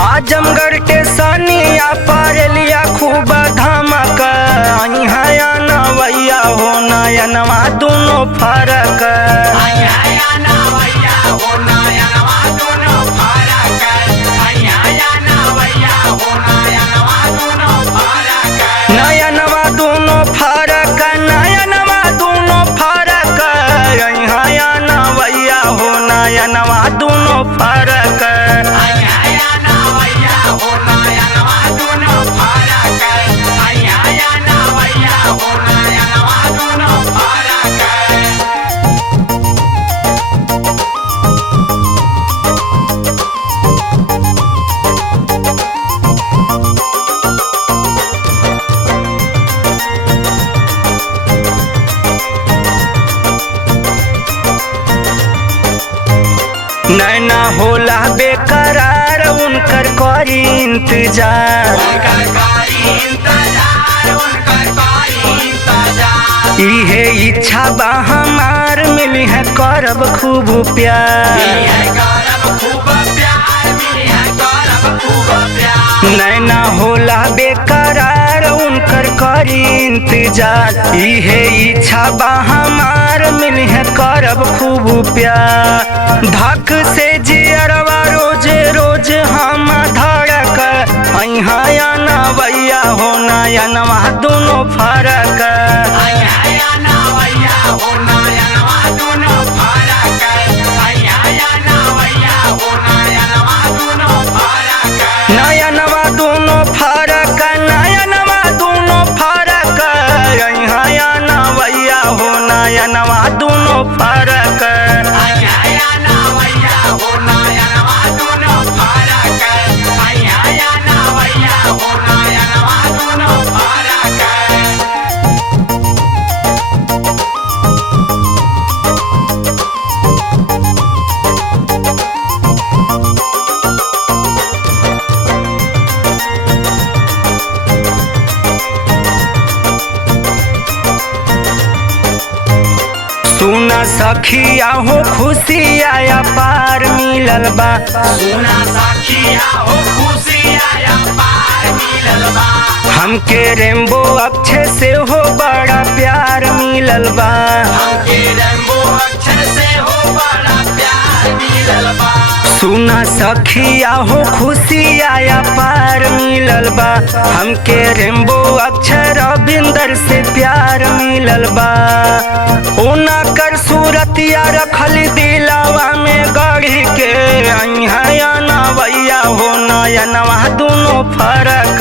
आजमगढ़ के सानिया पारलिया खूब धमक यहाँ नवैया हो नयनवा दोनों फरक। नयनवा दोनों फरक नयनवा दोनों फरक यहाँ नवैया हो नयनवा दोनों फरक। नैना होला बेकरार उनकर करी इंतजार। इहे इच्छा बा हमार मिली है करब खूब प्यार। नैना होला बेकरार उनकर करी इंतजार। इहे इच्छा बा हमार मिली है करब खूब प्यार। धक से जियरवा रोज रोज हम धड़क यहाँ नवैया हो नयनवा दोनों फरक। नयनवा दोनों फरक नयनवा दोनों फरक यहाँ नवैया हो नयनवा दोनों फरक। सुना सखिया हो खुशी आया पार मिलल बा। सुना सखिया हो खुशी आया पार मिलल बा। हमके रेम्बो अक्षय से हो बड़ा प्यार मिलल बा। हमके रेम्बो अक्षय से हो बड़ा प्यार मिलल बा। सुना सखिया हो खुशी आया पार मिलल बा। हमके रेम्बो अक्षय रविंदर से प्यार मिलल बा। ओना कर सूरतिया रखल दिलावा में गढ़ी के यहाँ नवैया हो नयनवा दोनों फरक।